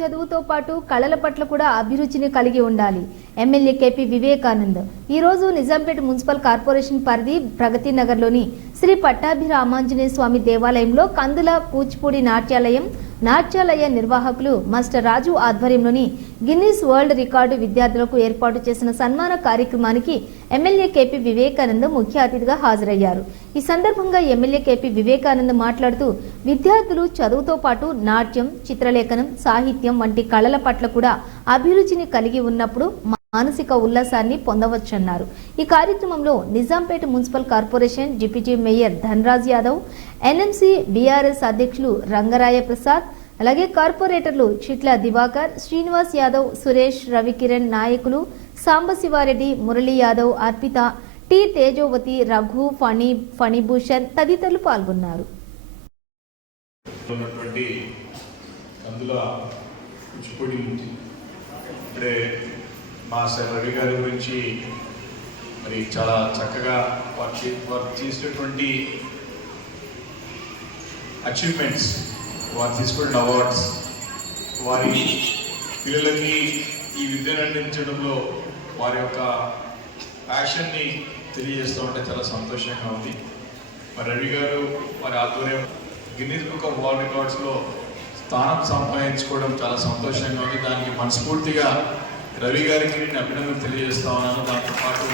చదువుతో పాటు కళల పట్ల కూడా అభిరుచిని కలిగి ఉండాలి. ఎమ్మెల్యే కేపీ వివేకానంద్ ఈ రోజు నిజాంపేట మున్సిపల్ కార్పొరేషన్ పరిధి ప్రగతి నగర్లోని శ్రీ పట్టాభిరామాంజనేయ స్వామి దేవాలయంలో కందుల కూచిపూడి నాట్యాలయ నిర్వాహకులు మాస్టర్ రాజు ఆధ్వర్యంలోని గిన్నిస్ వరల్డ్ రికార్డు విద్యార్థులకు ఏర్పాటు చేసిన సన్మాన కార్యక్రమానికి ఎమ్మెల్యే కేపీ వివేకానంద్ ముఖ్య అతిథిగా హాజరయ్యారు. ఈ సందర్భంగా ఎమ్మెల్యే కేపీ వివేకానంద్ మాట్లాడుతూ విద్యార్థులు చదువుతో పాటు నాట్యం, చిత్రలేఖనం, సాహిత్యం వంటి కళల పట్ల కూడా అభిరుచిని కలిగి ఉన్నప్పుడు మానసిక ఉల్లాసాన్ని పొందవచ్చన్నారు. ఈ కార్యక్రమంలో Nizampet municipal corporation deputy mayor Dhanraj Yadav, NMC BRS అధ్యక్షులు రంగరాయ ప్రసాద్, అలాగే కార్పొరేటర్లు చిట్ల దివాకర్, శ్రీనివాస్ యాదవ్, సురేష్, రవికిరణ్, నాయకులు సాంబశివారెడ్డి, మురళీ యాదవ్, అర్పిత, టి తేజోవతి, రఘు, ఫణిభూషణ్ తదితరులు పాల్గొన్నారు. మాస్టర్ రవి గారి గురించి మరి చాలా చక్కగా వారు చేసినటువంటి అచీవ్మెంట్స్, వారు తీసుకున్న అవార్డ్స్, వారి పిల్లలకి ఈ విద్యను అందించడంలో వారి యొక్క ప్యాషన్ని తెలియజేస్తూ ఉంటే చాలా సంతోషంగా ఉంది. మరి రవి గారు వారి ఆధ్వర్యం గిన్నిస్ బుక్ ఆఫ్ వరల్డ్ రికార్డ్స్లో స్థానం సంపాదించుకోవడం చాలా సంతోషంగా ఉంది. దానికి మనస్ఫూర్తిగా రవి గారికి నేను అభినందనలు తెలియజేస్తా ఉన్నాను. దాంతో పాటు